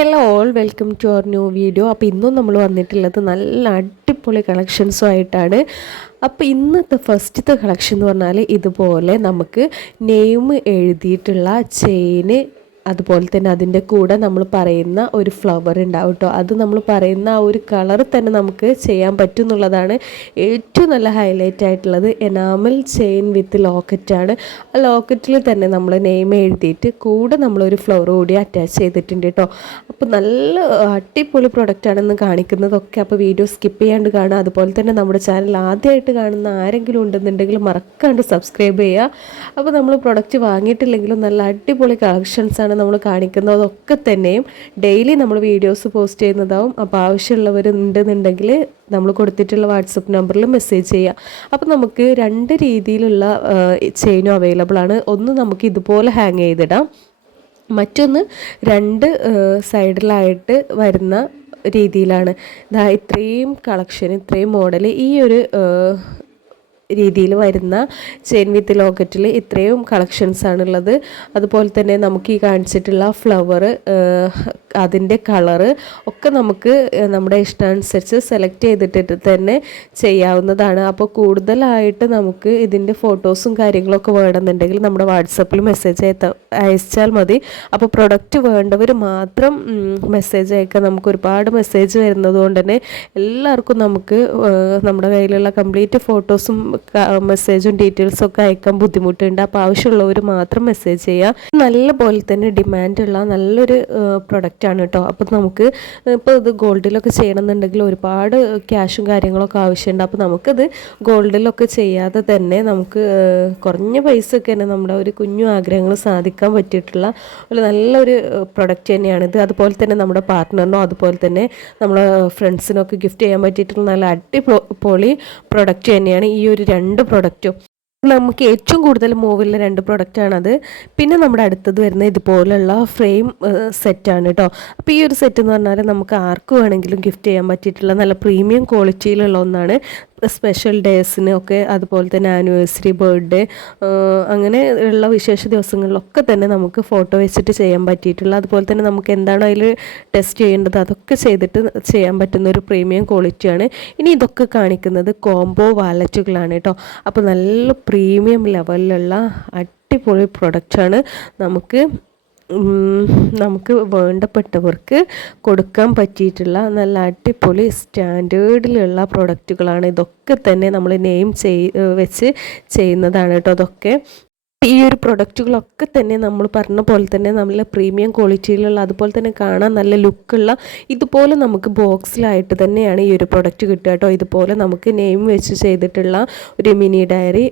Hello all welcome to our new video അപ്പോൾ ഇന്നും നമ്മൾ വന്നിട്ടുള്ളത് നല്ല അടിപൊളി കളക്ഷൻസും ആയിട്ടാണ് അപ്പോൾ ഇന്നത്തെ ഫസ്റ്റത്തെ കളക്ഷൻ എന്ന് പറഞ്ഞാൽ ഇതുപോലെ നമുക്ക് നെയിം എഴുതിയിട്ടുള്ള ചെയിന് അതുപോലെ തന്നെ അതിന്റെ കൂടെ നമ്മൾ പറയുന്ന ഒരു ഫ്ലവർ ഉണ്ടാവും കേട്ടോ അത് നമ്മൾ പറയുന്ന ആ ഒരു കളർ തന്നെ നമുക്ക് ചെയ്യാൻ പറ്റും എന്നുള്ളതാണ് ഏറ്റവും നല്ല ഹൈലൈറ്റ് ആയിട്ടുള്ളത്. എനാമൽ ചെയിൻ വിത്ത് ലോക്കറ്റാണ് ആ ലോക്കറ്റിൽ തന്നെ നമ്മൾ നെയിം എഴുതിയിട്ട് കൂടെ നമ്മളൊരു ഫ്ലവർ കൂടി അറ്റാച്ച് ചെയ്തിട്ടുണ്ട് കേട്ടോ അപ്പോൾ നല്ല അടിപൊളി പ്രൊഡക്റ്റാണെന്ന് കാണിക്കുന്നതൊക്കെ. അപ്പോൾ വീഡിയോ സ്കിപ്പ് ചെയ്യാണ്ട് കാണുക. അതുപോലെ തന്നെ നമ്മുടെ ചാനൽ ആദ്യമായിട്ട് കാണുന്ന ആരെങ്കിലും ഉണ്ടെന്നുണ്ടെങ്കിൽ മറക്കാണ്ട് സബ്സ്ക്രൈബ് ചെയ്യുക. അപ്പോൾ നമ്മൾ പ്രൊഡക്റ്റ് വാങ്ങിയിട്ടില്ലെങ്കിലും നല്ല അടിപൊളി കളക്ഷൻസാണ് നമ്മൾ കാണിക്കുന്നതൊക്കെ തന്നെയും ഡെയിലി നമ്മൾ വീഡിയോസ് പോസ്റ്റ് ചെയ്യുന്നതാവും. അപ്പോൾ ആവശ്യമുള്ളവരുണ്ടെന്നുണ്ടെങ്കിൽ നമ്മൾ കൊടുത്തിട്ടുള്ള വാട്സപ്പ് നമ്പറിൽ മെസ്സേജ് ചെയ്യുക. അപ്പോൾ നമുക്ക് രണ്ട് രീതിയിലുള്ള ചെയിനും അവൈലബിൾ ആണ്. ഒന്ന് നമുക്ക് ഇതുപോലെ ഹാങ് ചെയ്തിടാം. മറ്റൊന്ന് രണ്ട് സൈഡിലായിട്ട് വരുന്ന രീതിയിലാണ്. ഇതാ ഇത്രയും കളക്ഷൻ ഇത്രയും മോഡൽ ഈ ഒരു രീതിയിൽ വരുന്ന ചെയിൻ വിത്ത് ലോക്കറ്റിൽ ഇത്രയും കളക്ഷൻസ് ആണുള്ളത്. അതുപോലെ തന്നെ നമുക്ക് ഈ കാണിച്ചിട്ടുള്ള ഫ്ലവർ അതിന്റെ കളറ് ഒക്കെ നമുക്ക് നമ്മുടെ ഇഷ്ടാനുസരിച്ച് സെലക്ട് ചെയ്തിട്ട് തന്നെ ചെയ്യാവുന്നതാണ്. അപ്പോൾ കൂടുതലായിട്ട് നമുക്ക് ഇതിന്റെ ഫോട്ടോസും കാര്യങ്ങളൊക്കെ വേണമെന്നുണ്ടെങ്കിൽ നമ്മുടെ വാട്സപ്പിൽ മെസ്സേജ് അയച്ചാൽ മതി. അപ്പോൾ പ്രൊഡക്റ്റ് വേണ്ടവർ മാത്രം മെസ്സേജ് അയക്കുക. നമുക്ക് ഒരുപാട് മെസ്സേജ് വരുന്നത് കൊണ്ട് തന്നെ എല്ലാവർക്കും നമുക്ക് നമ്മുടെ കയ്യിലുള്ള കംപ്ലീറ്റ് ഫോട്ടോസും മെസ്സേജും ഡീറ്റെയിൽസും ഒക്കെ അയക്കാൻ ബുദ്ധിമുട്ടുണ്ട്. അപ്പോൾ ആവശ്യമുള്ളവർ മാത്രം മെസ്സേജ് ചെയ്യുക നല്ല പോലെ തന്നെ ഡിമാൻഡുള്ള നല്ലൊരു പ്രൊഡക്റ്റാണ് കേട്ടോ അപ്പോൾ നമുക്ക് ഇപ്പോൾ ഇത് ഗോൾഡിലൊക്കെ ചെയ്യണമെന്നുണ്ടെങ്കിൽ ഒരുപാട് ക്യാഷും കാര്യങ്ങളൊക്കെ ആവശ്യമുണ്ട്. അപ്പോൾ നമുക്കത് ഗോൾഡിലൊക്കെ ചെയ്യാതെ തന്നെ നമുക്ക് കുറഞ്ഞ പൈസയൊക്കെ തന്നെ നമ്മുടെ ഒരു കുഞ്ഞു ആഗ്രഹങ്ങൾ സാധിക്കാൻ പറ്റിയിട്ടുള്ള ഒരു നല്ലൊരു പ്രൊഡക്റ്റ് തന്നെയാണ് ഇത്. അതുപോലെ തന്നെ നമ്മുടെ പാർട്ട്ണറിനോ അതുപോലെ തന്നെ നമ്മുടെ ഫ്രണ്ട്സിനൊക്കെ ഗിഫ്റ്റ് ചെയ്യാൻ പറ്റിയിട്ടുള്ള നല്ല അടിപൊളി പ്രൊഡക്റ്റ് തന്നെയാണ് ഈ ഒരു രണ്ട് പ്രൊഡക്റ്റും നമുക്ക് ഏറ്റവും കൂടുതൽ മൂവിലുള്ള രണ്ട് പ്രൊഡക്റ്റാണത് പിന്നെ നമ്മുടെ അടുത്തത് വരുന്ന ഇതുപോലുള്ള ഫ്രെയിം സെറ്റാണ് കേട്ടോ അപ്പോൾ ഈ ഒരു സെറ്റ് എന്ന് പറഞ്ഞാൽ നമുക്ക് ആർക്ക് വേണമെങ്കിലും ഗിഫ്റ്റ് ചെയ്യാൻ പറ്റിയിട്ടുള്ള നല്ല പ്രീമിയം ക്വാളിറ്റിയിലുള്ള ഒന്നാണ് സ്പെഷ്യൽ ഡേയ്സിന് ഒക്കെ അതുപോലെ തന്നെ ആനിവേഴ്സറി ബർത്ത്ഡേ അങ്ങനെ ഉള്ള വിശേഷ ദിവസങ്ങളിലൊക്കെ തന്നെ നമുക്ക് ഫോട്ടോ വെച്ചിട്ട് ചെയ്യാൻ പറ്റിയിട്ടുള്ള അതുപോലെ തന്നെ നമുക്ക് എന്താണോ അതിൽ ടെസ്റ്റ് ചെയ്യേണ്ടത് അതൊക്കെ ചെയ്തിട്ട് ചെയ്യാൻ പറ്റുന്ന ഒരു പ്രീമിയം ക്വാളിറ്റിയാണ് ഇനി ഇതൊക്കെ കാണിക്കുന്നത് കോംബോ വാലറ്റുകളാണ് കേട്ടോ അപ്പോൾ നല്ല പ്രീമിയം ലെവലിലുള്ള അടിപൊളി പ്രൊഡക്റ്റാണ് നമുക്ക് നമുക്ക് വേണ്ടപ്പെട്ടവർക്ക് കൊടുക്കാൻ പറ്റിയിട്ടുള്ള നല്ല അടിപൊളി സ്റ്റാൻഡേർഡിലുള്ള പ്രൊഡക്റ്റുകളാണ് ഇതൊക്കെ തന്നെ നമ്മൾ നെയിം ചെയ് വെച്ച് ചെയ്യുന്നതാണ് കേട്ടോ അതൊക്കെ. ഈ ഒരു പ്രൊഡക്റ്റുകളൊക്കെ തന്നെ നമ്മൾ പറഞ്ഞ പോലെ തന്നെ നല്ല പ്രീമിയം ക്വാളിറ്റിയിലുള്ള അതുപോലെ തന്നെ കാണാൻ നല്ല ലുക്കുള്ള ഇതുപോലെ നമുക്ക് ബോക്സിലായിട്ട് തന്നെയാണ് ഈ ഒരു പ്രൊഡക്റ്റ് കിട്ടുക കേട്ടോ. ഇതുപോലെ നമുക്ക് നെയിം വെച്ച് ചെയ്തിട്ടുള്ള ഒരു മിനി ഡയറി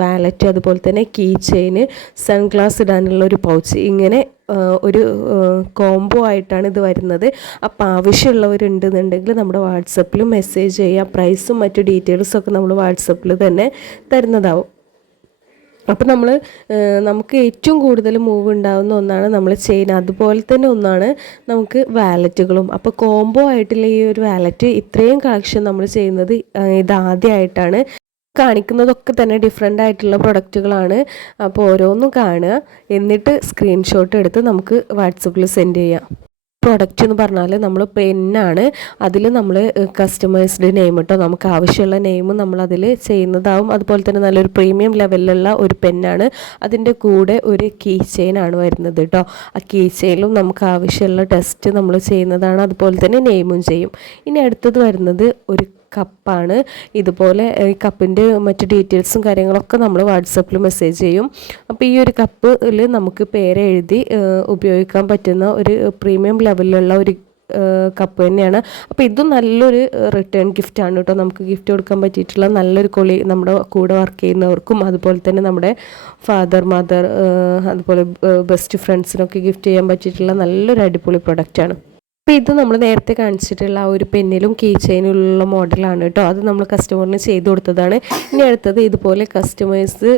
വാലറ്റ് അതുപോലെ തന്നെ കീ ചെയിന് സൺഗ്ലാസ് ഇടാനുള്ള ഒരു പൗച്ച് ഇങ്ങനെ ഒരു കോംബോ ആയിട്ടാണ് ഇത് വരുന്നത്. അപ്പോൾ ആവശ്യമുള്ളവരുണ്ടെന്നുണ്ടെങ്കിൽ നമ്മുടെ വാട്സപ്പിൽ മെസ്സേജ് ചെയ്യുക. പ്രൈസും മറ്റു ഡീറ്റെയിൽസും ഒക്കെ നമ്മൾ വാട്സപ്പിൽ തന്നെ തരുന്നതാവും. അപ്പോൾ നമ്മൾ നമുക്ക് ഏറ്റവും കൂടുതൽ മൂവ് ഉണ്ടാകുന്ന ഒന്നാണ് നമ്മൾ ചെയിൻ അതുപോലെ തന്നെ ഒന്നാണ് നമുക്ക് വാലറ്റുകളും അപ്പോൾ കോംബോ ആയിട്ടുള്ള ഈ ഒരു വാലറ്റ് ഇത്രയും കളക്ഷൻ നമ്മൾ ചെയ്യുന്നത് ഇതാദ്യമായിട്ടാണ് കാണിക്കുന്നതൊക്കെ തന്നെ ഡിഫറെന്റ് ആയിട്ടുള്ള പ്രൊഡക്റ്റുകളാണ് അപ്പോൾ ഓരോന്നും കാണുക. എന്നിട്ട് സ്ക്രീൻഷോട്ട് എടുത്ത് നമുക്ക് വാട്സപ്പിൽ സെൻഡ് ചെയ്യാം. പ്രൊഡക്റ്റ് എന്ന് പറഞ്ഞാൽ നമ്മൾ പെന്നാണ്. അതിൽ നമ്മൾ കസ്റ്റമേഴ്സിന്റെ നെയിം കേട്ടോ നമുക്ക് ആവശ്യമുള്ള നെയിം നമ്മൾ അതിൽ ചെയ്യുന്നതാവും. അതുപോലെ തന്നെ നല്ലൊരു പ്രീമിയം ലെവലിലുള്ള ഒരു പെന്നാണ്. അതിന്റെ കൂടെ ഒരു കീ ചെയിൻ ആണ് വരുന്നത് കേട്ടോ ആ കീ ചെയിനിലും നമുക്ക് ആവശ്യമുള്ള ടെസ്റ്റ് നമ്മൾ ചെയ്യുന്നതാണ്. അതുപോലെ തന്നെ നെയിമും ചെയ്യും. ഇനി അടുത്തത് വരുന്നത് ഒരു കപ്പാണ് ഇതുപോലെ ഈ കപ്പിന്റെ മറ്റ് ഡീറ്റെയിൽസും കാര്യങ്ങളൊക്കെ നമ്മൾ വാട്സപ്പിൽ മെസ്സേജ് ചെയ്യും. അപ്പോൾ ഈ ഒരു കപ്പിൽ നമുക്ക് പേരെഴുതി ഉപയോഗിക്കാൻ പറ്റുന്ന ഒരു പ്രീമിയം ലെവലിലുള്ള ഒരു കപ്പ് തന്നെയാണ്. അപ്പോൾ ഇതും നല്ലൊരു റിട്ടേൺ ഗിഫ്റ്റാണ് കേട്ടോ. നമുക്ക് ഗിഫ്റ്റ് കൊടുക്കാൻ പറ്റിയിട്ടുള്ള നല്ലൊരു കൊളി നമ്മുടെ കൂടെ വർക്ക് ചെയ്യുന്നവർക്കും അതുപോലെ തന്നെ നമ്മുടെ ഫാദർ മദർ അതുപോലെ ബെസ്റ്റ് ഫ്രണ്ട്സിനൊക്കെ ഗിഫ്റ്റ് ചെയ്യാൻ പറ്റിയിട്ടുള്ള നല്ലൊരു അടിപൊളി പ്രൊഡക്റ്റാണ് അപ്പോൾ ഇത് നമ്മൾ നേരത്തെ കാണിച്ചിട്ടുള്ള ആ ഒരു പെന്നിലും കീ ചെയിനുള്ള മോഡലാണ് കേട്ടോ. അത് നമ്മൾ കസ്റ്റമറിന് ചെയ്ത് കൊടുത്തതാണ്. ഇനി അടുത്തത് ഇതുപോലെ കസ്റ്റമൈസ്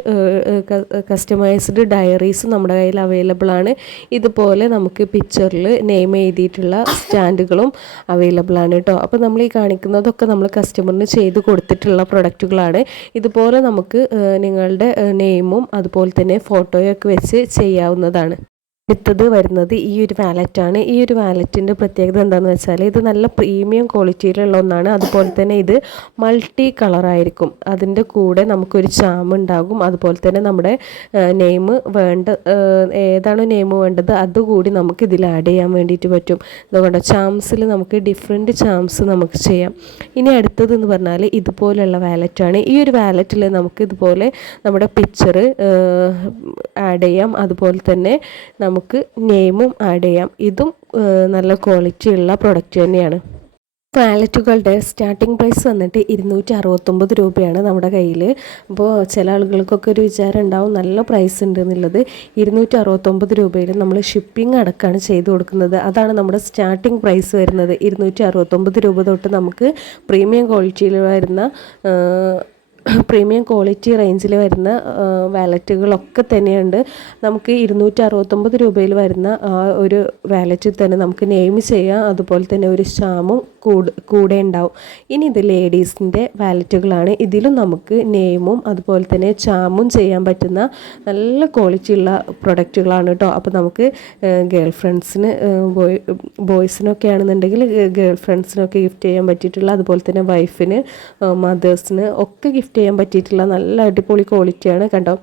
കസ്റ്റമൈസ്ഡ് ഡയറീസ് നമ്മുടെ കയ്യിൽ അവൈലബിൾ ആണ്. ഇതുപോലെ നമുക്ക് പിക്ചറിൽ നെയിം എഴുതിയിട്ടുള്ള സ്റ്റാൻഡുകളും അവൈലബിൾ ആണ് കേട്ടോ. അപ്പോൾ നമ്മൾ ഈ കാണിക്കുന്നതൊക്കെ നമ്മൾ കസ്റ്റമറിന് ചെയ്ത് കൊടുത്തിട്ടുള്ള പ്രൊഡക്റ്റുകളാണ് ഇതുപോലെ നമുക്ക് നിങ്ങളുടെ നെയിമും അതുപോലെ തന്നെ ഫോട്ടോയൊക്കെ വെച്ച് ചെയ്യാവുന്നതാണ്. അടുത്തത് വരുന്നത് ഈ ഒരു വാലറ്റാണ് ഈ ഒരു വാലറ്റിന്റെ പ്രത്യേകത എന്താണെന്ന് വെച്ചാൽ ഇത് നല്ല പ്രീമിയം ക്വാളിറ്റിയിലുള്ള ഒന്നാണ്. അതുപോലെ തന്നെ ഇത് മൾട്ടി കളറായിരിക്കും അതിന്റെ കൂടെ നമുക്കൊരു ചാം ഉണ്ടാകും. അതുപോലെ തന്നെ നമ്മുടെ നെയിം വേണ്ട ഏതാണോ നെയിം വേണ്ടത് അതുകൂടി നമുക്ക് ഇതിൽ ആഡ് ചെയ്യാൻ വേണ്ടിയിട്ട് പറ്റും. അതുകൊണ്ട് ചാംസിൽ നമുക്ക് ഡിഫറെന്റ് ചാംസ് നമുക്ക് ചെയ്യാം. ഇനി അടുത്തത് എന്ന് പറഞ്ഞാൽ ഇതുപോലെയുള്ള വാലറ്റാണ് ഈ ഒരു വാലറ്റിൽ നമുക്ക് ഇതുപോലെ നമ്മുടെ പിക്ചർ ആഡ് ചെയ്യാം. അതുപോലെ തന്നെ നമുക്ക് നമുക്ക് നെയിമും ആഡ് ചെയ്യാം. ഇതും നല്ല ക്വാളിറ്റി ഉള്ള പ്രൊഡക്റ്റ് തന്നെയാണ്. പാലറ്റുകളുടെ സ്റ്റാർട്ടിംഗ് പ്രൈസ് വന്നിട്ട് ഇരുന്നൂറ്റി അറുപത്തൊമ്പത് രൂപയാണ് നമ്മുടെ കയ്യിൽ അപ്പോൾ ചില ആളുകൾക്കൊക്കെ ഒരു വിചാരം ഉണ്ടാവും നല്ല പ്രൈസ് ഉണ്ട് എന്നുള്ളത്. ഇരുന്നൂറ്റി അറുപത്തൊമ്പത് രൂപയിൽ നമ്മൾ ഷിപ്പിംഗ് അടക്കമാണ് ചെയ്ത് കൊടുക്കുന്നത്. അതാണ് നമ്മുടെ സ്റ്റാർട്ടിംഗ് പ്രൈസ് വരുന്നത്. ഇരുന്നൂറ്റി അറുപത്തൊമ്പത് രൂപ തൊട്ട് നമുക്ക് പ്രീമിയം ക്വാളിറ്റിയിൽ വരുന്ന പ്രീമിയം ക്വാളിറ്റി റേഞ്ചിൽ വരുന്ന വാലറ്റുകളൊക്കെ തന്നെയുണ്ട്. നമുക്ക് ഇരുന്നൂറ്റി അറുപത്തൊമ്പത് രൂപയിൽ വരുന്ന ആ ഒരു വാലറ്റിൽ തന്നെ നമുക്ക് നെയിം ചെയ്യാം. അതുപോലെ തന്നെ ഒരു സ്റ്റാമ്പും കൂട് കൂടെ ഉണ്ടാവും. ഇനി ഇത് ലേഡീസിന്റെ വാലറ്റുകളാണ്. ഇതിലും നമുക്ക് നെയിമും അതുപോലെ തന്നെ ചാമും ചെയ്യാൻ പറ്റുന്ന നല്ല ക്വാളിറ്റി ഉള്ള പ്രൊഡക്റ്റുകളാണ് കേട്ടോ. അപ്പോൾ നമുക്ക് ഗേൾ ഫ്രണ്ട്സിന് ബോയ് ബോയ്സിനൊക്കെ ആണെന്നുണ്ടെങ്കിൽ ഗേൾ ഫ്രണ്ട്സിനൊക്കെ ഗിഫ്റ്റ് ചെയ്യാൻ പറ്റിയിട്ടുള്ള അതുപോലെ തന്നെ വൈഫിന് മദേഴ്സിന് ഒക്കെ ഗിഫ്റ്റ് ചെയ്യാൻ പറ്റിയിട്ടുള്ള നല്ല അടിപൊളി ക്വാളിറ്റിയാണ് കണ്ടോ.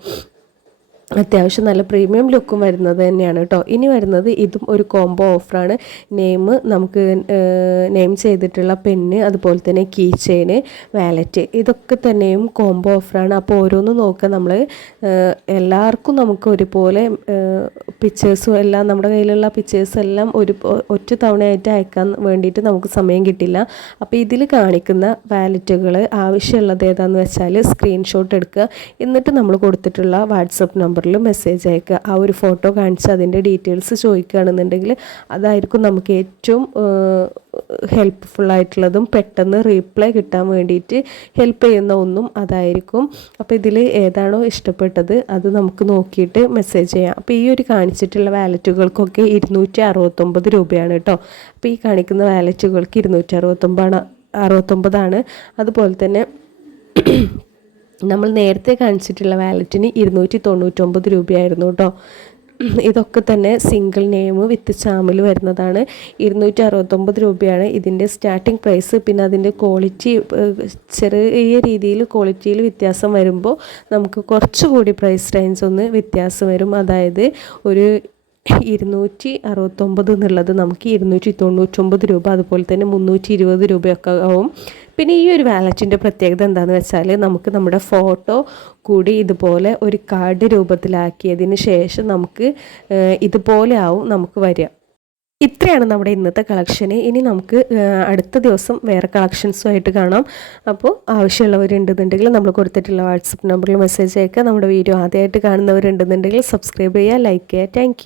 അത്യാവശ്യം നല്ല പ്രീമിയം ലുക്കും വരുന്നത് തന്നെയാണ് കേട്ടോ. ഇനി വരുന്നത് ഇതും ഒരു കോംബോ ഓഫറാണ് നെയിം നമുക്ക് നെയിം ചെയ്തിട്ടുള്ള പെണ്ണ് അതുപോലെ തന്നെ കീ ചെയിന് വാലറ്റ് ഇതൊക്കെ തന്നെയും കോംബോ ഓഫറാണ് അപ്പോൾ ഓരോന്ന് നോക്കുക നമ്മൾ എല്ലാവർക്കും നമുക്ക് ഒരുപോലെ പിക്ചേഴ്സും എല്ലാം നമ്മുടെ കയ്യിലുള്ള പിക്ചേഴ്സ് എല്ലാം ഒരു ഒറ്റ തവണയായിട്ട് അയക്കാൻ വേണ്ടിയിട്ട് നമുക്ക് സമയം കിട്ടില്ല. അപ്പോൾ ഇതിൽ കാണിക്കുന്ന വാലറ്റുകൾ ആവശ്യമുള്ളത് ഏതാണെന്ന് വെച്ചാൽ സ്ക്രീൻഷോട്ട് എടുക്കുക. എന്നിട്ട് നമ്മൾ കൊടുത്തിട്ടുള്ള വാട്സപ്പ് നമ്പർ നമ്പറിൽ മെസ്സേജ് അയക്കുക. ആ ഒരു ഫോട്ടോ കാണിച്ച് അതിന്റെ ഡീറ്റെയിൽസ് ചോദിക്കുകയാണെന്നുണ്ടെങ്കിൽ അതായിരിക്കും നമുക്ക് ഏറ്റവും ഹെൽപ്ഫുൾ ആയിട്ടുള്ളതും പെട്ടെന്ന് റീപ്ലൈ കിട്ടാൻ വേണ്ടിയിട്ട് ഹെൽപ്പ് ചെയ്യുന്ന ഒന്നും അതായിരിക്കും. അപ്പോൾ ഇതിൽ ഏതാണോ ഇഷ്ടപ്പെട്ടത് അത് നമുക്ക് നോക്കിയിട്ട് മെസ്സേജ് ചെയ്യാം. അപ്പോൾ ഈ ഒരു കാണിച്ചിട്ടുള്ള വാലറ്റുകൾക്കൊക്കെ ഇരുന്നൂറ്റി അറുപത്തൊമ്പത് രൂപയാണ് കേട്ടോ. അപ്പോൾ ഈ കാണിക്കുന്ന വാലറ്റുകൾക്ക് ഇരുന്നൂറ്റി അറുപത്തൊമ്പതാണ് അറുപത്തൊമ്പതാണ്. അതുപോലെ തന്നെ നമ്മൾ നേരത്തെ കാണിച്ചിട്ടുള്ള വാലറ്റിന് ഇരുന്നൂറ്റി തൊണ്ണൂറ്റൊമ്പത് രൂപയായിരുന്നു കേട്ടോ. ഇതൊക്കെ തന്നെ സിംഗിൾ നെയിം വിത്ത് ചാമിൽ വരുന്നതാണ്. ഇരുന്നൂറ്റി അറുപത്തൊമ്പത് രൂപയാണ് ഇതിന്റെ സ്റ്റാർട്ടിംഗ് പ്രൈസ് പിന്നെ അതിന്റെ ക്വാളിറ്റി ചെറിയ രീതിയിൽ ക്വാളിറ്റിയിൽ വ്യത്യാസം വരുമ്പോൾ നമുക്ക് കുറച്ചുകൂടി പ്രൈസ് റേഞ്ച് ഒന്ന് വ്യത്യാസം വരും. അതായത് ഒരു ഇരുന്നൂറ്റി അറുപത്തൊമ്പത് എന്നുള്ളത് നമുക്ക് ഇരുന്നൂറ്റി തൊണ്ണൂറ്റൊമ്പത് രൂപ അതുപോലെ തന്നെ മുന്നൂറ്റി ഇരുപത് രൂപയൊക്കെ ആവും. പിന്നെ ഈ ഒരു വാലറ്റിന്റെ പ്രത്യേകത എന്താണെന്ന് വെച്ചാൽ നമുക്ക് നമ്മുടെ ഫോട്ടോ കൂടി ഇതുപോലെ ഒരു കാർഡ് രൂപത്തിലാക്കിയതിന് ശേഷം നമുക്ക് ഇതുപോലെ ആവും നമുക്ക് വരിക. ഇത്രയാണ് നമ്മുടെ ഇന്നത്തെ കളക്ഷന് ഇനി നമുക്ക് അടുത്ത ദിവസം വേറെ കളക്ഷൻസുമായിട്ട് കാണാം. അപ്പോൾ ആവശ്യമുള്ളവരുണ്ടെന്നുണ്ടെങ്കിൽ നമ്മൾ കൊടുത്തിട്ടുള്ള വാട്സപ്പ് നമ്പറിൽ മെസ്സേജ് അയക്കുക. നമ്മുടെ വീഡിയോ ആദ്യമായിട്ട് കാണുന്നവരുണ്ടെന്നുണ്ടെങ്കിൽ സബ്സ്ക്രൈബ് ചെയ്യുക ലൈക്ക് ചെയ്യുക. താങ്ക്